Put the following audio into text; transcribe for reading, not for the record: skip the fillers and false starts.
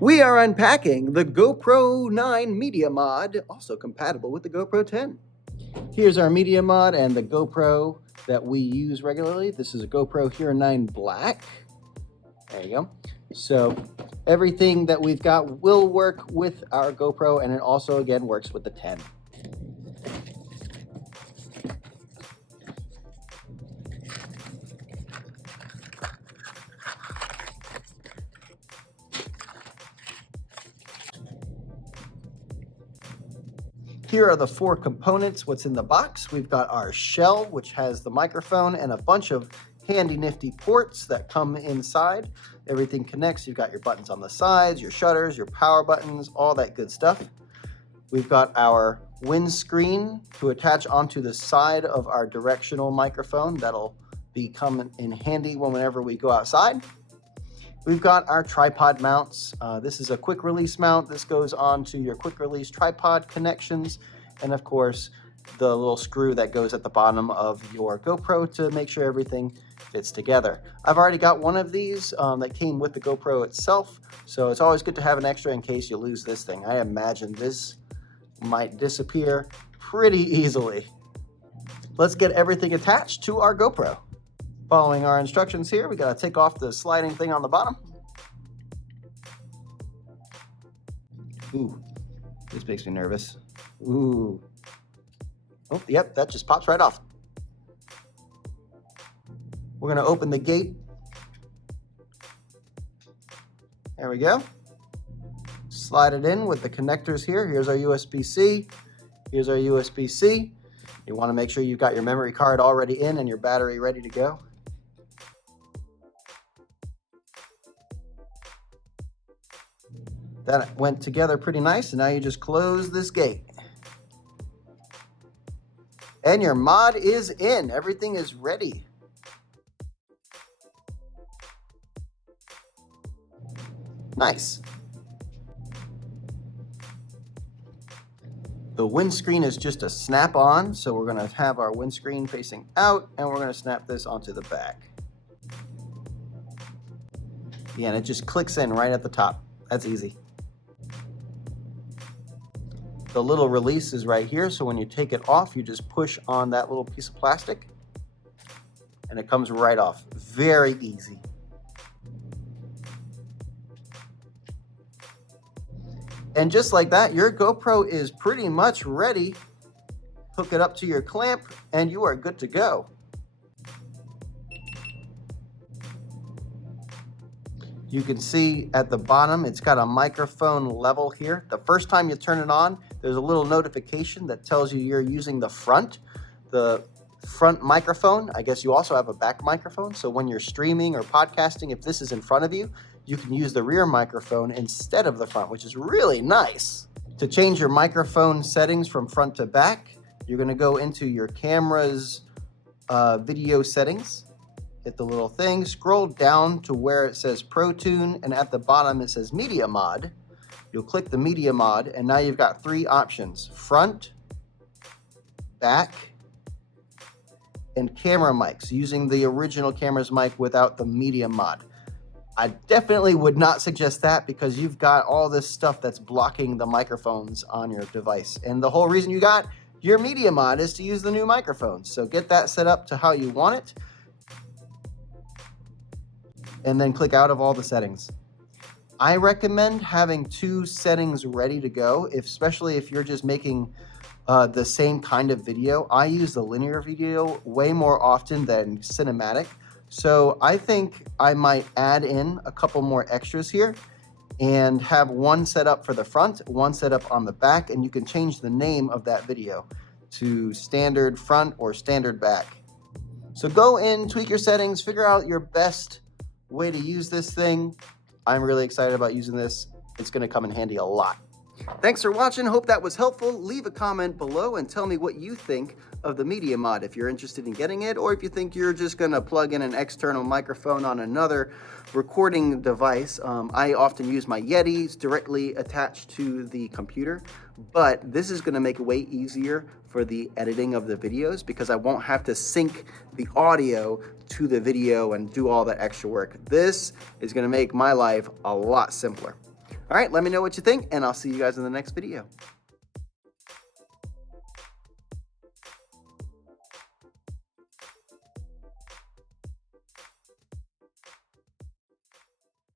We are unpacking the GoPro 9 Media Mod, also compatible with the GoPro 10. Here's our Media Mod and the GoPro that we use regularly. This is a GoPro Hero 9 Black. There you go. So everything that we've got will work with our GoPro, and it also, again, works with the 10. Here are the 4 components. What's in the box? We've got our shell, which has the microphone and a bunch of handy nifty ports that come inside. Everything connects. You've got your buttons on the sides, your shutters, your power buttons, all that good stuff. We've got our windscreen to attach onto the side of our directional microphone. That'll be coming in handy whenever we go outside. We've got our tripod mounts. This is a quick release mount. This goes on to your quick release tripod connections. And of course, the little screw that goes at the bottom of your GoPro to make sure everything fits together. I've already got one of these that came with the GoPro itself. So it's always good to have an extra in case you lose this thing. I imagine this might disappear pretty easily. Let's get everything attached to our GoPro. Following our instructions here, we gotta take off the sliding thing on the bottom. Ooh, this makes me nervous. Ooh. Oh, yep, that just pops right off. We're gonna open the gate. There we go. Slide it in with the connectors here. Here's our USB-C. Here's our USB-C. You wanna make sure you've got your memory card already in and your battery ready to go. That went together pretty nice, and now you just close this gate. And your mod is in. Everything is ready. Nice. The windscreen is just a snap-on, so we're gonna have our windscreen facing out, and we're gonna snap this onto the back. Yeah, and it just clicks in right at the top. That's easy. The little release is right here, so when you take it off, you just push on that little piece of plastic, and it comes right off. Very easy. And just like that, your GoPro is pretty much ready. Hook it up to your clamp, and you are good to go. You can see at the bottom, it's got a microphone level here. The first time you turn it on, there's a little notification that tells you you're using the front microphone. I guess you also have a back microphone. So when you're streaming or podcasting, if this is in front of you, you can use the rear microphone instead of the front, which is really nice. To change your microphone settings from front to back, you're gonna go into your camera's video settings. Hit the little thing, scroll down to where it says Pro Tune, and at the bottom it says Media Mod. You'll click the Media Mod, and now you've got 3 options: front, back, and camera mics, using the original camera's mic without the Media Mod. I definitely would not suggest that because you've got all this stuff that's blocking the microphones on your device. And the whole reason you got your Media Mod is to use the new microphones. So get that set up to how you want it, and then click out of all the settings. I recommend having 2 settings ready to go, especially if you're just making the same kind of video. I use the linear video way more often than cinematic. So I think I might add in a couple more extras here and have one set up for the front, one set up on the back, and you can change the name of that video to standard front or standard back. So go in, tweak your settings, figure out your best way to use this thing. I'm really excited about using this. It's gonna come in handy a lot. Thanks for watching. Hope that was helpful. Leave a comment below and tell me what you think of the Media Mod, if you're interested in getting it, or if you think you're just gonna plug in an external microphone on another recording device. I often use my Yetis directly attached to the computer, but this is gonna make it way easier for the editing of the videos because I won't have to sync the audio to the video and do all that extra work. This is gonna make my life a lot simpler. All right, let me know what you think, and I'll see you guys in the next video.